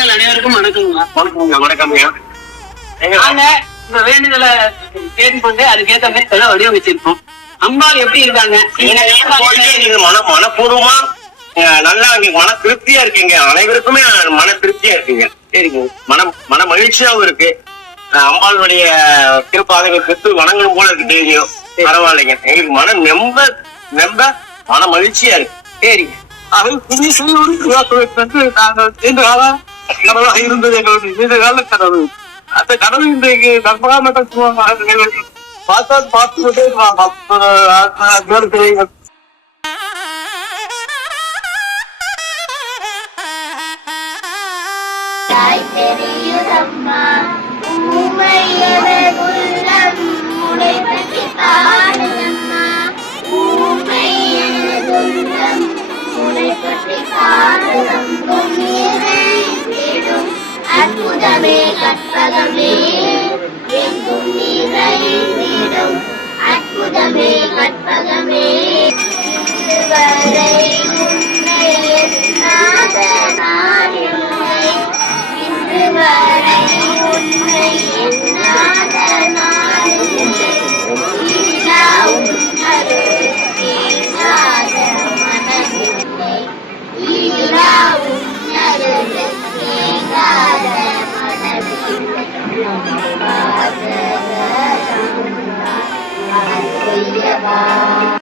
மக்கள் அனைவருக்கும் வணக்கம்ங்க வணக்கம்ங்க வணக்கம்ங்க எங்க நாங்க இந்த வேண்டுதலை கேட்டுக்கொண்டு அதுக்கேற்ற மாதிரி எல்லாம் வடிவமைச்சிருக்கோம். அம்பாள் எப்படி இருக்காங்க? மனப்பூர்வமா? நல்லா மன திருப்தியா இருக்கீங்க. அனைவருக்குமே மன திருப்தியா இருக்குங்க. சரிங்க. மன மன மகிழ்ச்சியாவும் இருக்கு. அம்பாளுடைய திருப்பாதங்கள் கிறிஸ்து வணங்கணும் போல இருக்கு டெய்லியும் பரவாயில்லைங்க. எங்களுக்கு மன நெம்ப நெம்ப மன மகிழ்ச்சியா இருக்கு. சரிங்க. அது புதிய செய்தி வந்து நாங்கள் கடவுளாக இருந்தது எங்களுடைய நீண்ட கால கனவு அந்த கனவு இன்றைக்கு நண்பகாம பார்த்தா பார்த்து கொண்டே தெரியுதம்மா ஊமையட பற்றி பாடுதம்மா அற்புதமே கற்பகமே எங்கும் நீரை தேடும் அற்புதமே கற்பகமே இதுவரை 拜